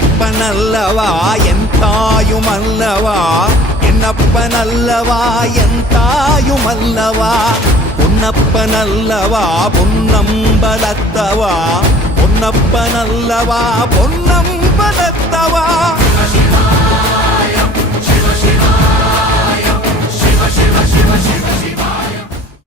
என்னப்பனல்லவா என் தாயுமல்லவா, என்னப்பனல்லவா என் தாயுமல்லவா, பொன்னப்பனல்லவா பொன்னம்பலத்தவா, பொன்னப்பனல்லவா பொன்னம்பலத்தவா. Shiva Shiva Shiva Shiva Shiva Shiva Shiva Shiva